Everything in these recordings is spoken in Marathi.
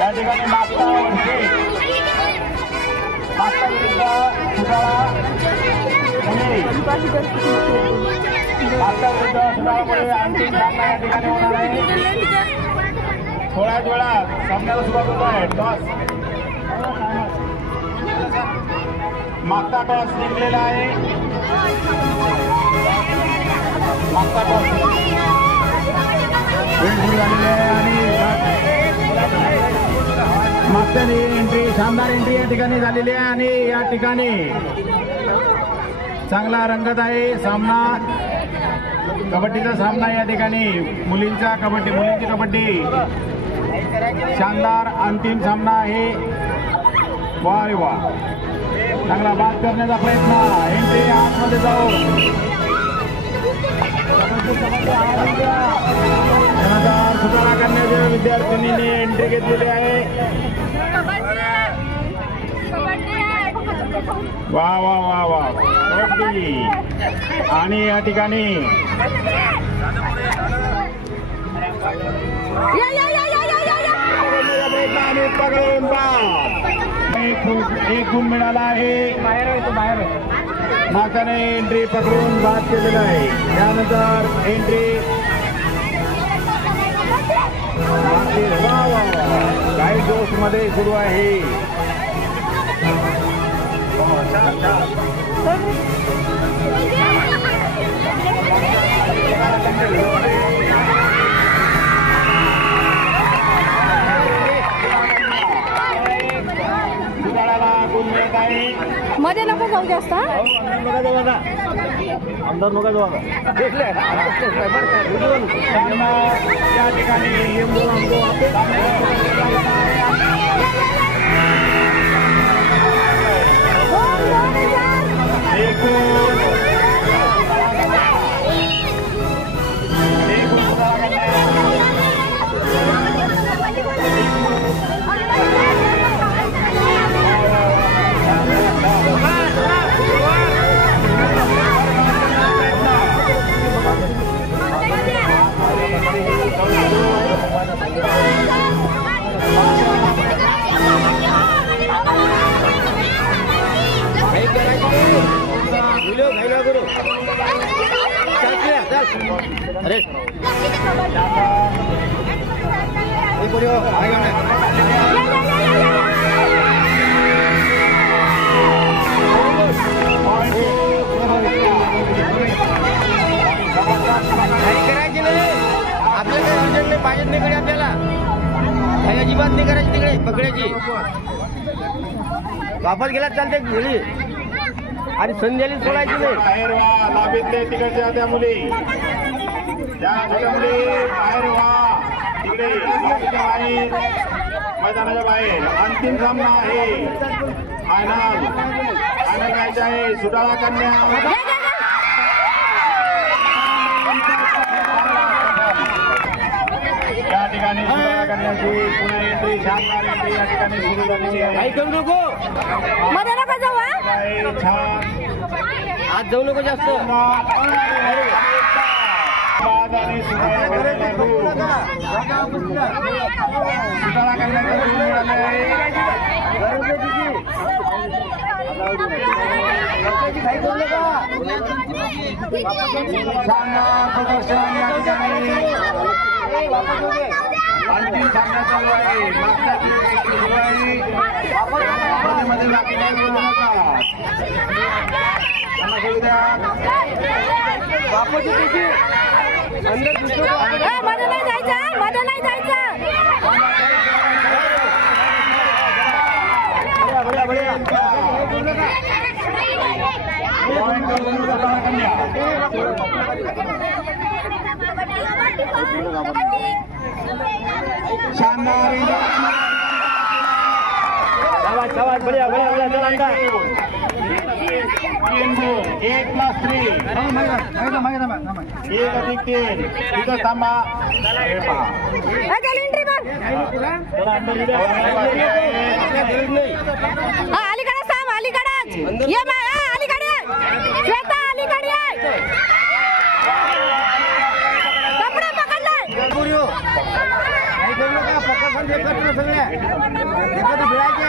या ठिकाणी मागचा वर्षी मागचा विरुद्ध सुडाळा मुली मागचा विरुद्ध सुडाळामुळे अंतिम सामना या ठिकाणी होणार आहे। थोड्याच वेळात सामन्याला सुरुवात होत आहे। टॉस मागचा टॉस जिंकलेला आहे। मागचा टॉस झालेला आहे आणि मागच्या एंट्री शानदार एंट्री या ठिकाणी झालेली आहे आणि या ठिकाणी चांगला रंगत आहे सामना। कबड्डीचा सामना या ठिकाणी मुलींचा कबड्डी मुलींची कबड्डी शानदार अंतिम सामना आहे। वा रे वा चांगला बाद करण्याचा प्रयत्न एंट्री आतमध्ये जाऊन सुधारणा करण्याच्या विद्यार्थिनींनी एंट्री घेतलेली आहे। वा वा वा वा कबड्डी आणि या ठिकाणी पकडून एक गुण मिळाला आहे। मागच्याने एंट्री पकडून बाद केलेला आहे। त्यानंतर एंट्री काही जोश मध्ये सुरू आहे। मध्ये नको जाऊ जास्त आमदार नका जाऊ या ठिकाणी अरे करायची नाही आपल्याला अर्जंट नाही पाहिजे तिकडे आपल्याला काही अजिबात नाही करायची तिकडे पकडायची वापस गेला चालते घरी आणि संध्याली सोडायची नाही। बाहेर व्हा लाभितले तिकडच्या त्या मुली त्या छोट्या मुली बाहेर व्हा तिकडे बाहेर मैदानाच्या बाहेर अंतिम सामना आहे। फायनल मॅच आहे सुडाळा कन्या या ठिकाणी सुडाळा कन्याची पुन्हा एंट्री शानदार एंट्री या ठिकाणी सुरू झालेली आहे। ऐकू नको मध्ये नको जाऊ छान आज जाऊ नको जास्त आणि सुडाळा करण्याचं मिळाले आहे। शानदार प्रदर्शन या ठिकाणी अंतिम सामना चालू आहे। मागच्या सुरू आहे मध्ये लागलेला नका मध्ये नाही जायचं मध्ये नाही जायचं शानदार शाबाश बढ़िया बढ़िया बढ़िया चला 8+3 1+3 इथं थांबा अलीकडे थांब अलीकडे ये अलीकडे श्वेता अलीकडे कपडे पकडले आपण एकत्र सगळ्या एकत्र भिडायचे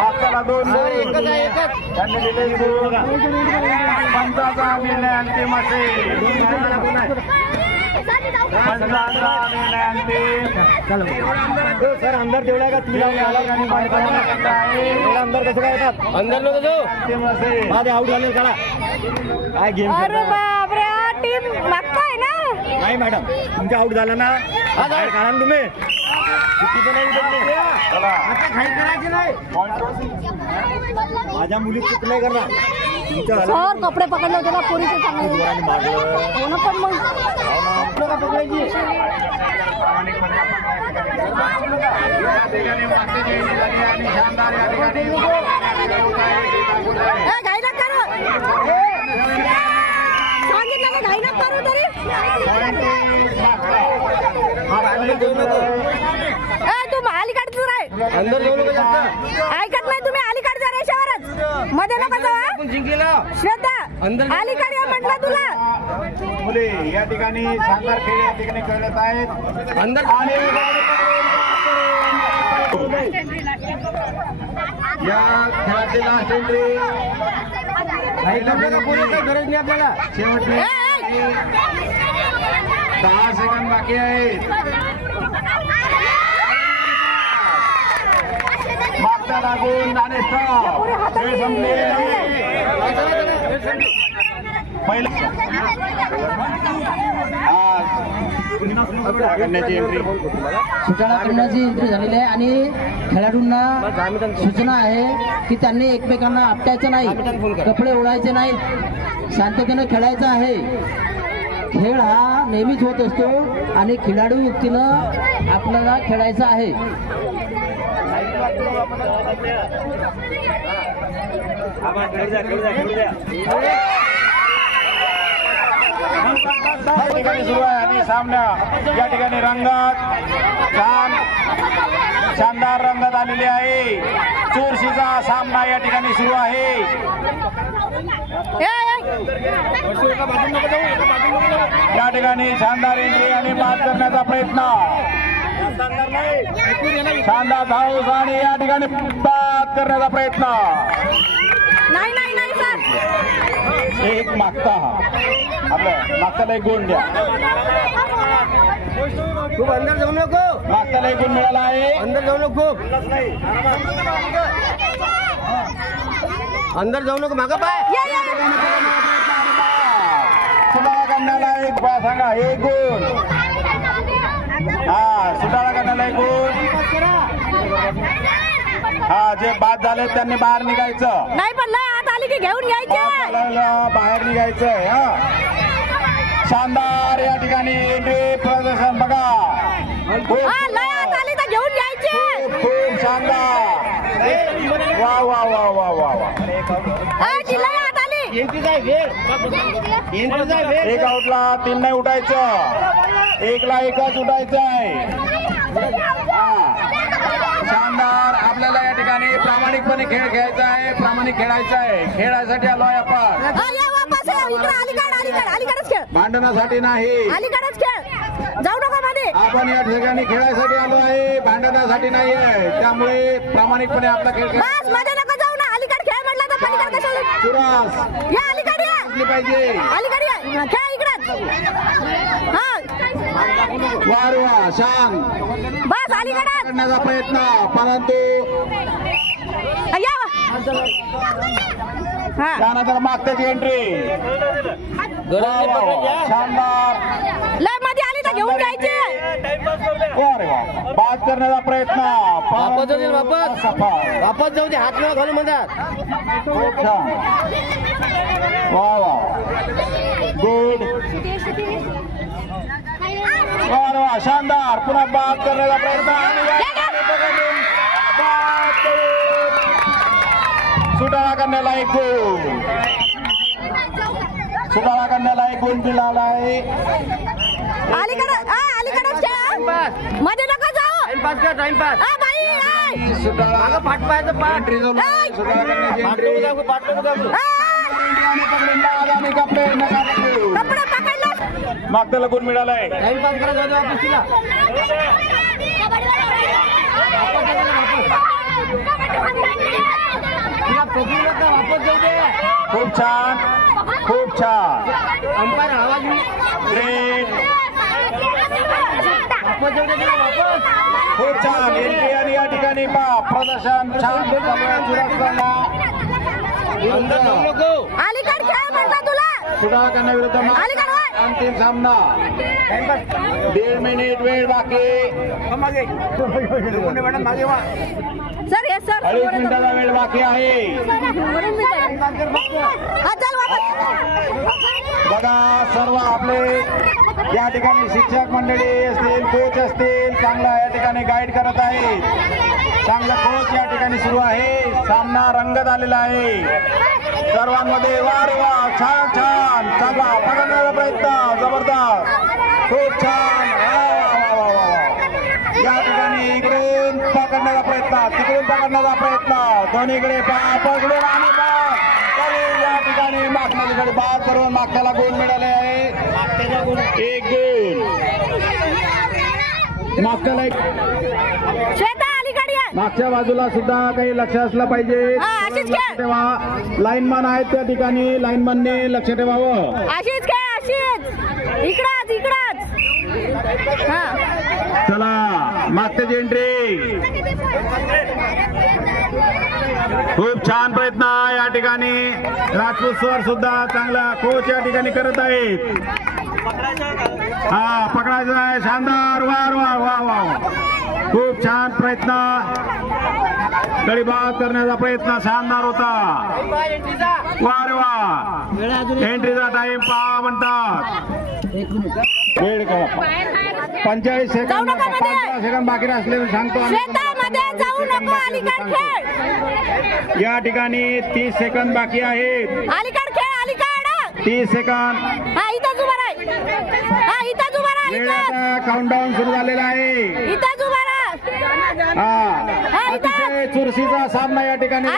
मागच्याला 2 त्यांनी दिले पंचाचा निर्णय अंतिम असेल पंचाचा निर्णय अंतिम सर अंदर ठेवलाय का तुम्ही अंदर कसं काय येतात अंदर लोक जाऊ अंतिम असेल आधी आउट झाले चला काय गेम अरे बापरे टीम मागताय ना नाही मॅडम तुमच्या आउट झाला ना बाहेर काढा ना तुम्ही माझ्या मुली चूक नाही करणार तुमच्या सर कपडे पकडले होते ना पोरीचे चांगले मागलं हो ना पण मग पकडायची घाई ना करू सांगितलं ना घाई ना करू तरी तू अलीकडचं राह अंदर जाऊ नका जास्त ऐकत नाही तुम्ही अलीकडच्या रेषेवरच मध्ये नका जाऊ जिंकलेला श्रद्धा अंदर अलीकडे या म्हटलं तुला मुले या ठिकाणी शानदार खेळ या ठिकाणी खेळत आहेत अंदर या खेळाची लास्ट एंट्री गरज नाही आपल्याला शेवटचे 10 सेकंद बाकी आहेत मागचा लागून आणि स्टॉप खेळ संपले करण्याची एंट्री सुटाळा करण्याची एंट्री झालेली आहे आणि खेळाडूंना सूचना आहे की त्यांनी एकमेकांना आपटायचं नाही कपडे ओढायचे नाहीत शांततेने खेळायचं आहे खेळ हा नेहमीच होत असतो आणि खेळाडू युक्तीनं आपल्याला खेळायचं आहे या ठिकाणी सुरू आहे आणि सामना या ठिकाणी रंगात छान शानदार रंगात आलेली आहे चुरशीचा सामना या ठिकाणी सुरू आहे या ठिकाणी शानदार एंट्री आणि बाद करण्याचा प्रयत्न शानदार धाव आणि या ठिकाणी बाद करण्याचा प्रयत्न नाही नाही नाही सर एक मागता आपलं मागताला एक गुण द्या खूप अंदर जाऊ नको मागताला एक गुण मिळाला आहे अंदर जाऊ नको अंदर जाऊ नको मागं पाय सुटाळा करण्याला एक बा सांगा एक गुण हा सुटाळा करण्याला एक गुण हा जे बाद झाले त्यांनी बाहेर निघायचं नाही पण लय आत आली की घेऊन यायचे बाहेर निघायचंय शानदार या ठिकाणी एंट्री प्रदर्शन बघा लय आत आली तर घेऊन यायचे खूप शानदार वा वा वा वा वा वा लय आत आली एक आउटला 3 नाही उठायचं एकला एकच उठायचं आहे शानदार आपल्याला या ठिकाणी प्रामाणिकपणे खेळ खेळायचा आहे प्रामाणिक खेळायचा आहे खेळायसाठी आलोय आपण भांडणासाठी नाही अलीकडेच खेळ जाऊ नका मध्ये आपण या ठिकाणी खेळायसाठी आलो आहे भांडणासाठी नाही आहे त्यामुळे प्रामाणिकपणे आपला खेळ बस मध्ये नका जाऊ ना अलीकडे खेळ म्हटलं तर पलीकडे कशाला चुरास या अलीकडे या असली पाहिजे अलीकडे या खेळ इकडे हा वार वा शांत बस अलीकडे करण्याचा प्रयत्न परंतु या हा त्यानंतर मागच्याची एंट्री शानदार लय मध्ये आली तर घेऊन जायचे अरे वा बाद करण्याचा प्रयत्न वापस जाऊ दे वापस सफल वापस जाऊ दे हात न घालू म्हणतात खूप छान वा वा गुड वा वा शानदार पुन्हा बाद करण्याचा प्रयत्न आणि या ठिकाणी पकडून बाद करून सुटाळा करण्याला एक गुण सुटाळा करण्याला एक गुण मिळाला आहे अलीकडे अलीकडे खेळ मध्ये नका जाऊ टाइमपास कर टाइमपास बाई ठिकाणी सुटाळा पाठ पाहायचं पाठ एंट्री झाली. सुटाळा करण्याची पाठ एंट्री. नको दाखवू, पाठ नको दाखवू. आणि पकडून आगामी कपडे नका पकडू. कपडे पकडले. मागत्याला गुण मिळालाय. टाइमपास करायचा होता वापस तिला. तिला पकडू नका, वापस जाऊ दे. खूप छान खूप छान. अंपायर आवाज मी ग्रेट. वापस जाऊ दे तिला, वापस. खूप छान एंट्री. आणि या ठिकाणी प्रदर्शन छान सुरू असताना अंदर जाऊ नको. अलीकडे खेळ म्हणता तुला. सुटाळा करण्याविरुद्ध अलीकडे वळ. अंतिम सामना. टाइमपास. 1.5 मिनिट वेळ बाकी. मागे मॅडम मागे वा. सर हे सर 2.5 मिनिटाचा वेळ बाकी आहे. हा चल वापस. बघा सर्व आपले या ठिकाणी शिक्षक मंडळी असतील, कोच असतील, चांगला या ठिकाणी गाईड करत आहेत. चांगला कोच या ठिकाणी सुरू आहे. सामना रंगत आलेला आहे. सर्वांमध्ये वार वा. छान छान. चांगला पकडण्याचा प्रयत्न. जबरदस्त. खूप छान. वा, वा, वा, वा, वा. या ठिकाणी इकडून पकडण्याचा प्रयत्न, तिकडून पकडण्याचा प्रयत्न. दोन्हीकडे पकडून आणि बाद. तरी या ठिकाणी मागण्याकडे बाद करून मागच्याला गुण मिळाले आहे. 1 गुण. मागच्याला श्वेता अलीकडे ये. मागच्या बाजूला सुद्धा काही लक्ष असलं पाहिजे. हा, अशीच खेळ. तेव्हा लाईनमन आहेत त्या ठिकाणी. लाईनमनने लक्ष ठेवावं. अशीच खेळ अशीच. इकडंच इकडंच. हा चला मागच्याची एंट्री. खूप छान प्रयत्न या ठिकाणी. राजपूत सर सुद्धा चांगला कोच या ठिकाणी करत आहेत. हा पकडायचं आहे. शानदार. वार वा वा वा. खूप छान प्रयत्न. गडीबाद करण्याचा प्रयत्न शानदार होता. वार वा. एंट्रीचा टाइम पहा म्हणतात. वेळ का 45 सेकंद. 5 सेकंद बाकी असले सांगतो. श्वेता मध्ये जाऊ नको. अलीकडे खेळ. या ठिकाणी 30 सेकंद बाकी आहेत. अलीकडे खेळ. अलीकडे. 30 सेकंद. हा इथंच उभा राह. हा इथंच उभा राह. वेळाचा काउंटडाऊन सुरू झालेला आहे. इथंच उभा राह. हा अतिशय चुरशीचा सामना या ठिकाणी.